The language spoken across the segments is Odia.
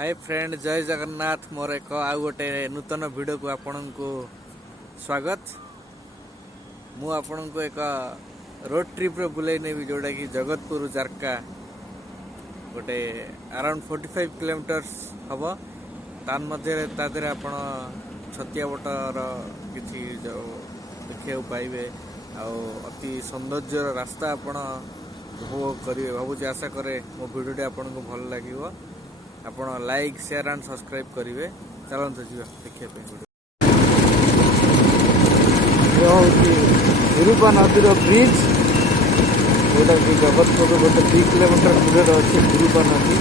हाय फ्रेंड, जय जगन्नाथ। मोर एक आउ गोटे नूतन वीडियो को आपण को स्वागत। मु आपण को एक रोड ट्रिप रे बुलाई नेबी जोटा कि जगतपुर जारका गोटे अराउंड 45 किलोमीटर्स हम। तान मध्य तादरे आपण छतिया बटर किछि जो देखिया पाइबे अति सौंदर्य रास्ता आपण उपभोग करेंगे भावुँ। आशा करे मो वीडियो आपन को भल लगे। ଆପଣ ଲାଇକ୍ ସେୟାର ଆଣ୍ଡ ସବସ୍କ୍ରାଇବ୍ କରିବେ। ଚାଲନ୍ତୁ ଯିବା ଦେଖିବା ପାଇଁ। ହେଉଛି ବିରୁପା ନଦୀର ବ୍ରିଜ୍, ଯେଉଁଟାକି ଜଗତପୁରରୁ ଗୋଟେ 2 କିଲୋମିଟର ଦୂରରେ ଅଛି ବିରୁପା ନଦୀ।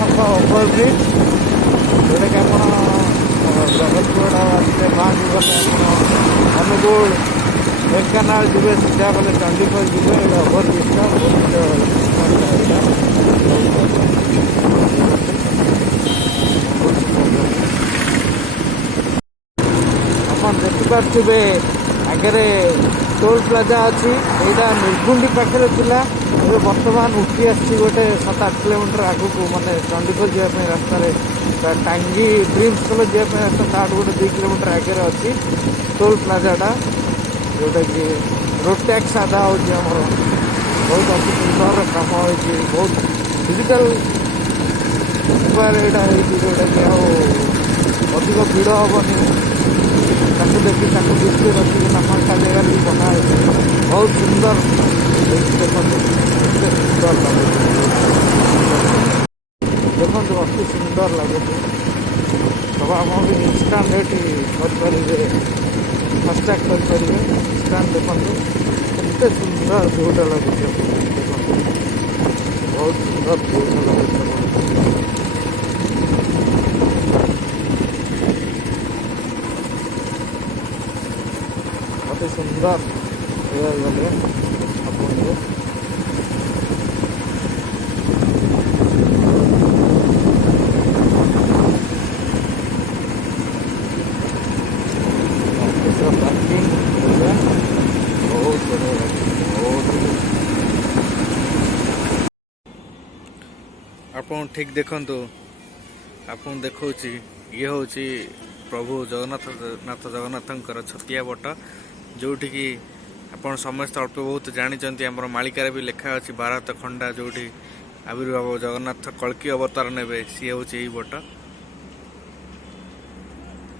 ଛକ ଓଭରବ୍ରିଜ୍, ଯେଉଁଟାକି ଆପଣ ଜଗତପୁର ଆସିଲେ ବାହାରକୁ ଗଲେ ଆପଣ ଅନୁଗୁଳ ଢେଙ୍କାନାଳ ଯିବେ, ସିଧା ଗଲେ ଚଣ୍ଡିଖୋଲ ଯିବେ। ଏଇଟା ଓଭରବ୍ରିଜ୍ଟା ଆପଣ ଦେଖିପାରୁଥିବେ। ଆଗରେ ଟୋଲ୍ ପ୍ଲାଜା ଅଛି। ଏଇଟା ନିର୍ଗୁଣ୍ଡି ପାଖରେ ଥିଲା, ଏବେ ବର୍ତ୍ତମାନ ଉଠି ଆସିଛି ଗୋଟେ 7-8 କିଲୋମିଟର ଆଗକୁ, ମାନେ ଚଣ୍ଡିଖୋଲ ଯିବା ପାଇଁ ରାସ୍ତାରେ ଟାଙ୍ଗୀ ଡ୍ରିମ୍ସ କଲେଜ ଯିବା ପାଇଁ ରାସ୍ତା ତାଠୁ ଗୋଟେ 2 କିଲୋମିଟର ଆଗରେ ଅଛି ଟୋଲ୍ ପ୍ଲାଜାଟା, ଯେଉଁଟାକି ରୋଡ଼ ଟ୍ୟାକ୍ସ ଆଦା ହେଉଛି ଆମର। ବହୁତ ଅତି ସୁନ୍ଦର କାମ ହୋଇଛି, ବହୁତ ଡିଜିଟାଲ ଉପାୟରେ ଏଇଟା ହେଇଛି, ଯେଉଁଟାକି ଆଉ ଅଧିକ ଭିଡ଼ ହେବନି। ତାକୁ ଦେଖି ତାକୁ ଦୃଷ୍ଟିରେ ରଖିକି ନାମାଙ୍କା ଜାଗାରେ ବି ବନା ହେଇଛି। ବହୁତ ସୁନ୍ଦର ଦେଖନ୍ତୁ, ଏତେ ସୁନ୍ଦର ଲାଗୁଛି। ଦେଖନ୍ତୁ ଅତି ସୁନ୍ଦର ଲାଗୁଛି। ସବୁ ଆପଣ ବି ଇନଷ୍ଟାଣ୍ଟ ଏଠି କରିପାରିବେ, ଫାଷ୍ଟ୍ୟାଗ୍ କରିପାରିବେ ଇନଷ୍ଟାଣ୍ଟ। ଦେଖନ୍ତୁ କେତେ ସୁନ୍ଦର ଭିଉଟା ଲାଗୁଛି। ଦେଖନ୍ତୁ ବହୁତ ସୁନ୍ଦର ଭିଉଟା ଲାଗୁଛି। ଅତି ସୁନ୍ଦର ଗଲେ ଆପଣଙ୍କୁ ପାର୍କିଂ ବହୁତ ବଢ଼ିଆ ଲାଗୁଛି। ଆପଣ ଠିକ ଦେଖନ୍ତୁ, ଆପଣ ଦେଖଉଛି ଇଏ ହେଉଛି ପ୍ରଭୁ ଜଗନ୍ନାଥଙ୍କର ଛତିଆ ବଟ, ଯେଉଁଠିକି ଆପଣ ସମସ୍ତେ ଅଳ୍ପ ବହୁତ ଜାଣିଛନ୍ତି। ଆମର ମାଳିକାରେ ବି ଲେଖା ଅଛି 12 ହାତ ଖଣ୍ଡା, ଯେଉଁଠି ଆବିର୍ଭାବ ଜଗନ୍ନାଥ କଳ୍କି ଅବତାର ନେବେ, ସିଏ ହେଉଛି ଏଇ ବଟ।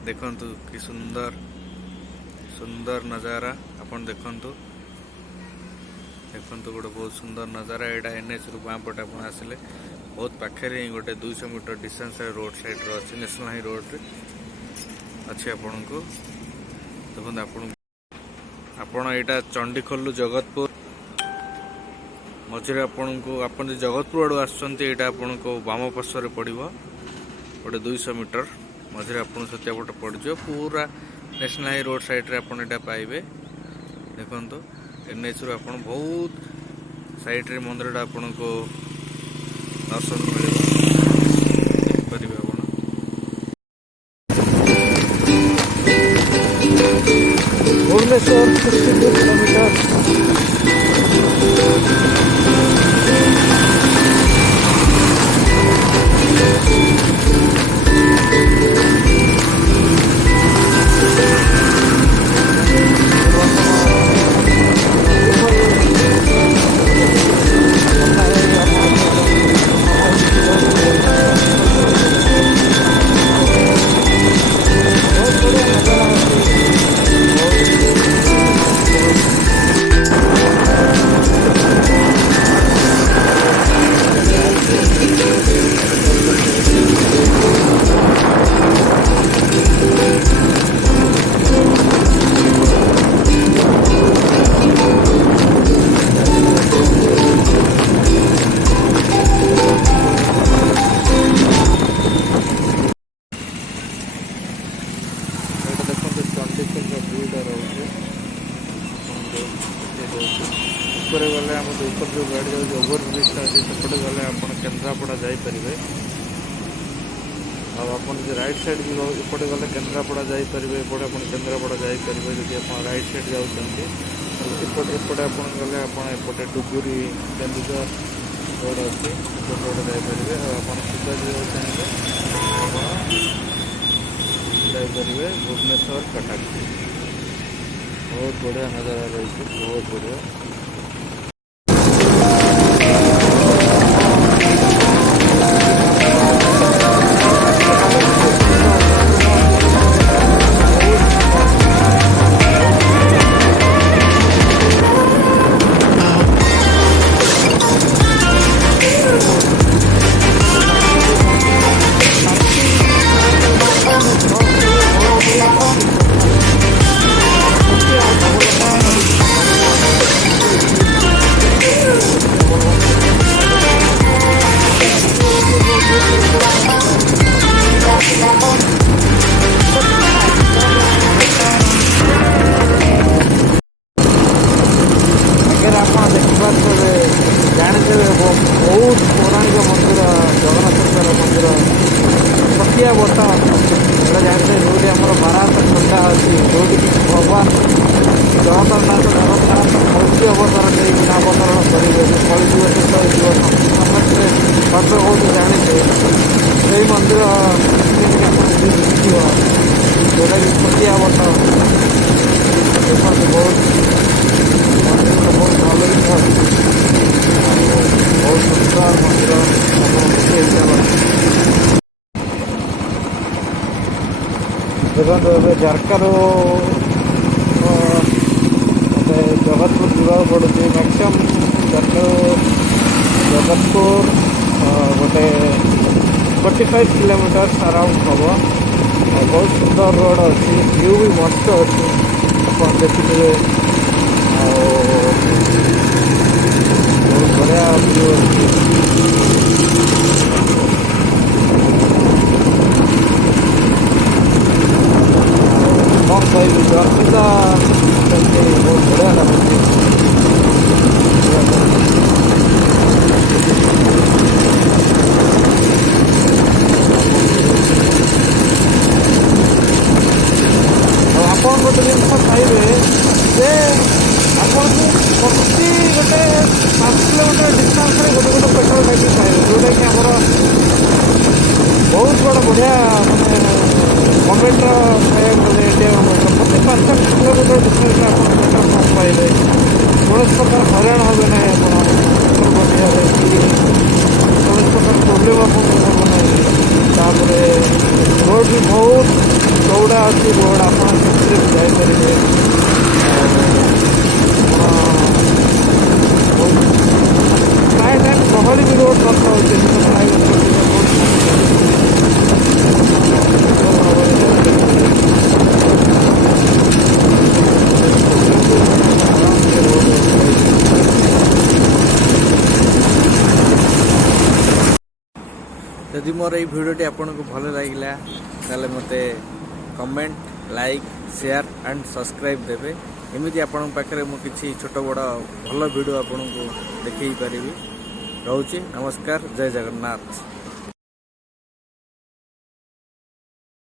ଦେଖନ୍ତୁ କି ସୁନ୍ଦର ସୁନ୍ଦର ନଜାରା। ଆପଣ ଦେଖନ୍ତୁ ଗୋଟେ ବହୁତ ସୁନ୍ଦର ନଜାରା। ଏଇଟା NH ରୁ ବାଁ ପଟେ ଆପଣ ଆସିଲେ ବହୁତ ପାଖରେ ହିଁ ଗୋଟେ 200 ମିଟର ଡିଷ୍ଟାନ୍ସରେ ରୋଡ଼ ସାଇଡ଼ରେ ଅଛି, ନ୍ୟାସନାଲ ହାଇ ରୋଡ଼ରେ ଅଛି। ଆପଣଙ୍କୁ ଦେଖନ୍ତୁ, ଆପଣ ଏଇଟା ଚଣ୍ଡିଖୋଲରୁ ଜଗତପୁର ମଝିରେ ଆପଣ ଯଦି ଜଗତପୁର ଆଡ଼ୁ ଆସୁଛନ୍ତି, ଏଇଟା ଆପଣଙ୍କୁ ବାମ ପାର୍ଶ୍ୱରେ ପଡ଼ିବ ଗୋଟେ 200 ମିଟର ମଝିରେ ଆପଣଙ୍କୁ ଛତିଆ ବଟ ପଡ଼ିଯିବ। ପୁରା ନ୍ୟାସନାଲ ହାଇ ରୋଡ଼ ସାଇଡ଼ରେ ଆପଣ ଏଇଟା ପାଇବେ। ଦେଖନ୍ତୁ NH ରୁ ଆପଣ ବହୁତ ସାଇଡ଼ରେ ମନ୍ଦିରଟା ଆପଣଙ୍କୁ ଦର୍ଶନ ମିଳିବ, ଦେଖିପାରିବେ ଆପଣ। ଭୁବନେଶ୍ୱର 62 କିଲୋମିଟର। ଉପରେ ଗଲେ ଆମ ଉପରେ ଯେଉଁ ଗାଡ଼ି ଯାଉଛି ଓଭରବ୍ରିଜ୍ଟା ଅଛି ସେପଟେ ଗଲେ ଆପଣ କେନ୍ଦ୍ରାପଡ଼ା ଯାଇପାରିବେ। ଆଉ ଆପଣ ଯଦି ରାଇଟ୍ ସାଇଡ଼୍ ଯିବ ଏପଟେ ଗଲେ କେନ୍ଦ୍ରାପଡ଼ା ଯାଇପାରିବେ, ଏପଟେ ଆପଣ କେନ୍ଦ୍ରାପଡ଼ା ଯାଇପାରିବେ। ଯଦି ଆପଣ ରାଇଟ୍ ସାଇଡ଼୍ ଯାଉଛନ୍ତି ଏପଟେ ଆପଣ ଗଲେ ଆପଣ ଏପଟେ ଡୁବୁରି କେନ୍ଦୁଝର ରୋଡ଼ ଅଛି, ସେପଟେ ରୋଡ଼ ଯାଇପାରିବେ। ଆଉ ଆପଣ ସିଧା ଯିବାକୁ ଚାହିଁଲେ ଆପଣ ଯାଇପାରିବେ ଭୁବନେଶ୍ୱର କଟକ। ବହୁତ ବଢ଼ିଆ ନଜାରା ରହିଛି, ବହୁତ ବଢ଼ିଆ। ଆପଣ ଦେଖିପାରୁଥିବେ, ଜାଣିଥିବେ ବହୁତ ପୌରାଣିକ ମନ୍ଦିର ଜଗନ୍ନାଥଙ୍କର ମନ୍ଦିର ଛତିଆ ବଟ। ଏଇଟା ଜାଣିଥିବେ ଯେଉଁଠି ଆମର ବାରାତ ଖଣ୍ଡା ଅଛି, ଯେଉଁଠିକି ଭଗବାନ ଜଗନ୍ନାଥ କଳ୍କୀ ଅବତାର ନେଇକି ଅବତରଣ କରିବେ, କଳିଯୁଗ ଶେଷ ହେଇଯିବ ସମସ୍ତେ ସର୍ବ ବହୁତ ଜାଣିଛେ। ସେଇ ମନ୍ଦିର ଆପଣ ଦେଖିଥିବ ଯେଉଁଟାକି ଛତିଆ ବଟ। ଦେଖନ୍ତୁ ବହୁତ ମନ୍ଦିରଟା ବହୁତ ଭଲ ଦେଖାଯାଉଛି, ବହୁତ ସୁନ୍ଦର ମନ୍ଦିର ଆପଣ ଦେଖିବେ ହିସାବରେ। ଦେଖନ୍ତୁ ଏବେ ଜାରକାରୁ ମୋତେ ଜଗତପୁର ଯିବାକୁ ପଡ଼ୁଛି। ମ୍ୟାକ୍ସିମମ୍ ଜାରକାରୁ ଜଗତପୁର ଗୋଟେ 45 କିଲୋମିଟର୍ସ ଆରାଉଣ୍ଡ ହେବ। ଆଉ ବହୁତ ସୁନ୍ଦର ରୋଡ଼ ଅଛି, ଭ୍ୟୁ ବି ମସ୍ତ ଅଛି, ଆପଣ ଦେଖିଥିବେ। ଆଉ ବହୁତ ବଢ଼ିଆ ଭ୍ୟୁ ଅଛି। କ'ଣ କହିବି, ଜର୍ନି ତ ସେମିତି ବହୁତ ବଢ଼ିଆ ଲାଗୁଛି। ଆଉ ଆପଣ ଗୋଟେ ଜିନିଷ ପାଇବେ ଯେ ଆପଣଙ୍କୁ ପ୍ରତି ଗୋଟେ 5 କିଲୋମିଟର ଡିଷ୍ଟାନ୍ସରେ ଗୋଟେ ପେଟ୍ରୋଲ ଟାଙ୍କି ପାଇବେ, ଯେଉଁଟାକି ଆମର ବହୁତ ବଢ଼ିଆ ମାନେ ଗଭର୍ଣ୍ଣମେଣ୍ଟର କହିବାକୁ ଗଲେ ଇଣ୍ଡିଆ ଗଭର୍ଣ୍ଣମେଣ୍ଟର ପ୍ରତି 5 କିଲୋମିଟର ଡିଷ୍ଟାନ୍ସରେ ଆପଣ ପେଟ୍ରୋଲ ପମ୍ପ ପାଇବେ। କୌଣସି ପ୍ରକାର ହଇରାଣ ହେବେ ନାହିଁ ଆପଣ ପେଟ୍ରୋଲ ବସିବାରେ, କୌଣସି ପ୍ରକାର ପ୍ରୋବ୍ଲେମ୍ ଆପଣଙ୍କୁ ହେବ ନାହିଁ। ତାପରେ ରୋଡ଼ ବି ବହୁତ ଚଉଡ଼ା ଅଛି, ରୋଡ଼ ଆପଣ ସେଥିରେ ବି ଯାଇପାରିବେ। ପ୍ରାୟ ଟାଇମ୍ ଗହଳି ବି ରୋଡ଼ ନଥାଉଛି, ଯଦି ମୋର ଏଇ ଭିଡ଼ିଓଟି ଆପଣଙ୍କୁ ଭଲ ଲାଗିଲା ତାହେଲେ ମୋତେ comment, like, share and subscribe ଦେବେ। ଏମିତି ଆପଣଙ୍କ ପାଖରେ ମୁଁ କିଛି ଛୋଟ ବଡ଼ ଭଲ ଭିଡ଼ିଓ ଆପଣଙ୍କୁ ଦେଖେଇ ପାରିବି। ରହୁଛି, ନମସ୍କାର, ଜୟ ଜଗନ୍ନାଥ।